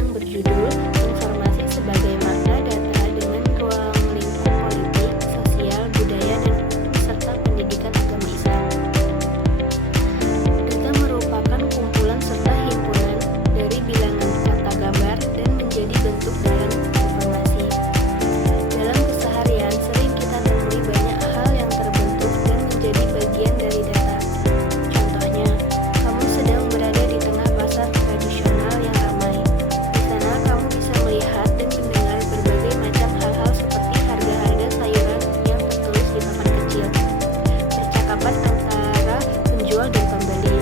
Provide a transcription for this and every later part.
yang berjudul Informasi sebagai Makna Data dengan Ruang Lingkup Politik, Sosial, Budaya, dan Hukum serta Pendidikan Agama Islam. Data merupakan kumpulan serta himpunan dari bilangan kata gambar dan menjadi bentuk dalam informasi. Dalam keseharian, sering kita temui banyak hal yang terbentuk dan menjadi bagian dari data. Contohnya, kamu sedang berada di tengah pasar tradisional yang ramai. Di sana, kamu bisa melihat dan mendengar berbagai macam hal-hal seperti harga-harga sayuran yang tertulis di papan kecil, percakapan antara penjual dan pembeli,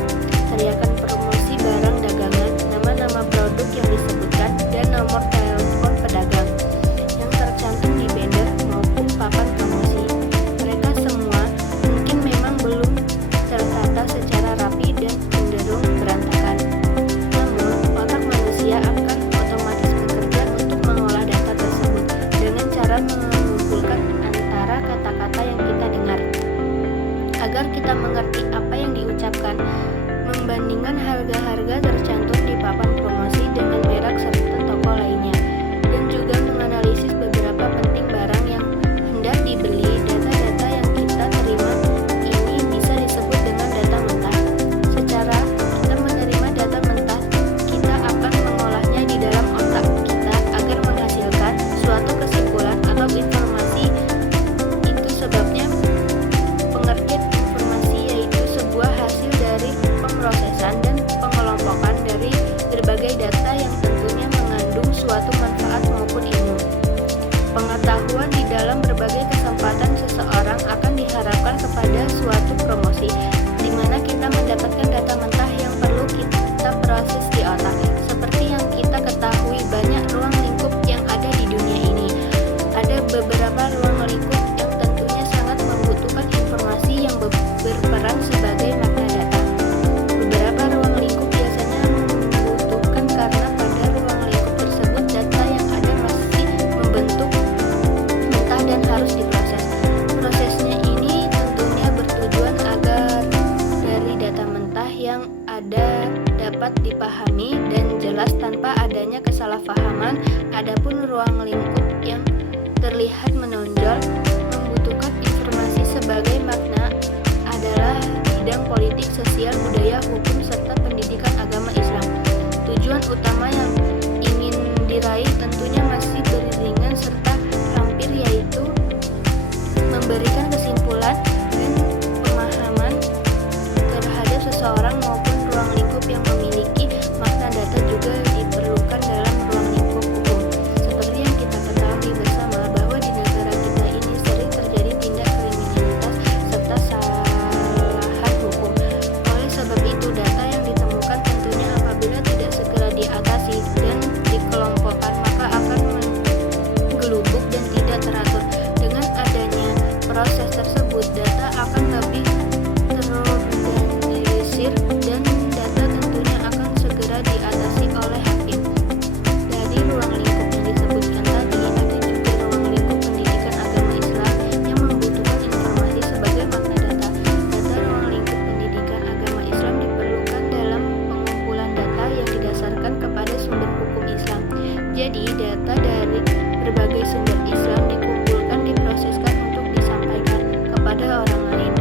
teriakan promosi barang dagangan, nama-nama produk yang disebutkan, dan nomor telepon pedagang yang tercantum di banner maupun papan promosi. Mereka semua mungkin memang belum tertata secara rapi dan cenderung berantakan. Namun, otak manusia akan otomatis bekerja untuk mengolah data tersebut dengan cara mengumpulkan antara kata-kata yang kita dengar, agar kita mengerti apa yang diucapkan, membandingkan harga-harga tercantum di papan promosi dengan merek serta toko lainnya, dan juga menganalisis beberapa penting barang yang hendak dibeli. Data-data yang kita terima ini bisa disebut dengan data mentah. Secara kita menerima data mentah, kita akan mengolahnya di dalam otak kita agar menghasilkan suatu kesimpulan atau informasi. Itu sebabnya pengertian informasi yaitu sebuah hasil dari pemrosesan dan pengelompokan dari berbagai data yang tentunya mengandung suatu manfaat maupun ilmu. Pengetahuan di dalam berbagai kesempatan seseorang akan diharapkan kepada suatu promosi, di mana kita mendapatkan data mentah yang perlu kita proses di otak. Seperti yang kita ketahui, banyak ruang lingkup yang ada di dunia ini. Ada beberapa ruang lingkup yang tentunya sangat membutuhkan informasi yang berperan sebagai makna data. Beberapa ruang lingkup biasanya membutuhkan karena pada ruang lingkup tersebut data yang ada masih membentuk mentah dan harus diproses. Prosesnya ini tentunya bertujuan agar dari data mentah yang ada dapat dipahami dan jelas tanpa adanya kesalahpahaman. Adapun ruang lingkup yang terlihat menonjol membutuhkan informasi sebagai makna adalah bidang politik, sosial, budaya, hukum, serta pendidikan agama Islam. Tujuan utama yang ingin diraih tentunya masih beriringan serta hampir, yaitu memberikan kesimpulan dan pemahaman terhadap seseorang maupun ruang lingkup yang memiliki makna. Data juga diperlukan dalam ruang lingkup hukum. Seperti yang kita ketahui bersama bahwa di negara kita ini sering terjadi tindak kriminalitas serta kesalahan hukum. Oleh sebab itu, data yang ditemukan tentunya apabila tidak segera diatasi dan dikelompokkan, maka akan menggelubung dan tidak teratur. Dengan adanya proses tersebut, data akan lebih terorganisir dan data tentunya akan segera diatasi oleh hakim. Dari ruang lingkup yang disebutkan tadi, ada juga ruang lingkup pendidikan agama Islam yang membutuhkan informasi sebagai makna data. Data ruang lingkup pendidikan agama Islam diperlukan dalam pengumpulan data yang didasarkan kepada sumber hukum Islam. Jadi, data dari berbagai sumber Islam dikumpulkan, diproseskan untuk disampaikan kepada orang lain.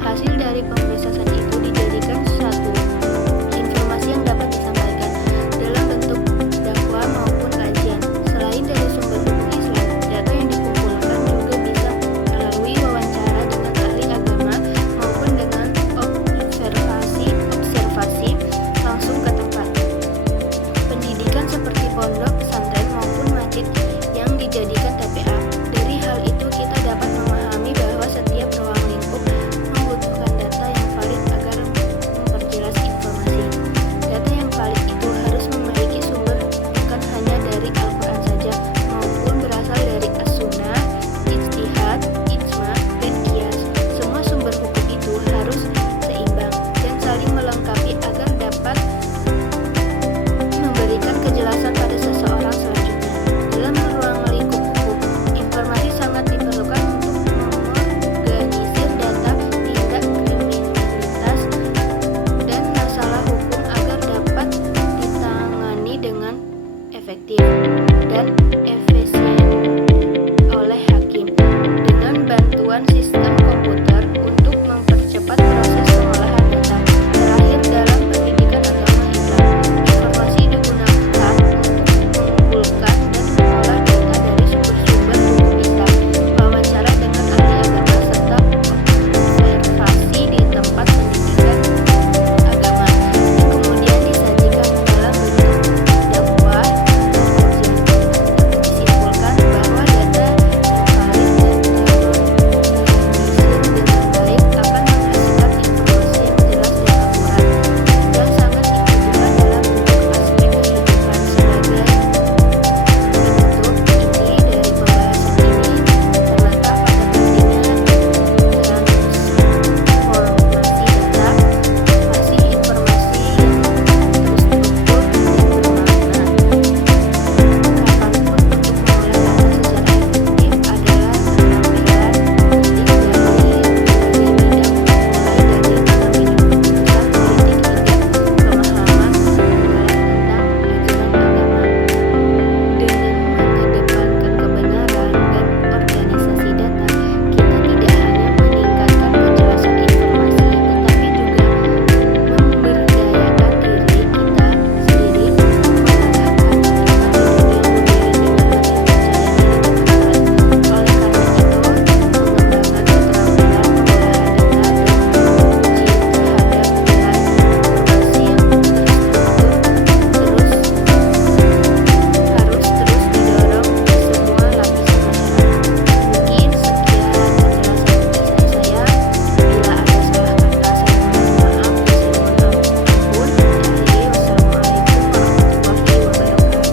Hasil dari pemrosesan itu dijadikan suatu informasi yang dapat disampaikan dalam bentuk dakwah maupun kajian. Selain dari sumber hukum Islam, data yang dikumpulkan juga bisa melalui wawancara dengan ahli agama maupun dengan observasi langsung ke tempat pendidikan seperti pondok, pesantren maupun masjid yang dijadikan TPA. Dari hal itu kita dapat memahami bahwa setiap ruang lingkup membutuhkan data yang valid agar memperjelas informasi. Data yang valid itu harus memiliki sumber bukan hanya dari Al-Quran saja, maupun berasal dari As-Sunnah, Ijtihad, Ijma, dan Qiyas. Semua sumber hukum itu harus seimbang dan saling melengkapi agar dapat memberikan kejelasan pada seseorang. efektif dan efisien oleh hakim dengan bantuan sistem komputer untuk mempercepat proses pengolahan data. Terakhir, dalam pendidikan agama Islam, informasi digunakan untuk mengumpulkan dan mengolah data dari sumber-sumber hukum Islam, wawancara dengan ahli agama, serta observasi di tempat pendidikan agama, yang kemudian disajikan dalam bentuk dakwah atau ujian. Disimpulkan bahwa data yang valid dan terorganisir dengan baik akan menghasilkan informasi yang jelas dan akurat, yang sangat dibutuhkan dalam bentuk aspek kehidupan. Sebagai penutup, inti dari pembahasan ini terletak pada pentingnya transformasi data, masih informasi yang terstruktur dan bermakna. Kapanpun untuk mengolah data secara efektif adalah rangkaian penting dari berbagai bidang, mulai dari ekonomi dan keputusan politik hingga pemahaman mendalam tentang ajaran agama. Dengan mengedepankan kebenaran dan organisasi data, kita tidak hanya meningkatkan kejelasan informasi, tetapi juga memberdayakan diri kita sendiri untuk menegakkan kehidupan di dunia modern dengan lebih percaya diri dan akal. Oleh karena itu, mengembangkan keterampilan pengolahan data dan menguji terhadap nilai informasi yang terstruktur harus terus didorong di semua lapisan masyarakat. Mungkin sekian penjelasan dari saya. Bila ada salah kata, saya mohon maaf dan saya mohon ampun. Akhiri, wassalamualaikum warahmatullahi wabarakatuh.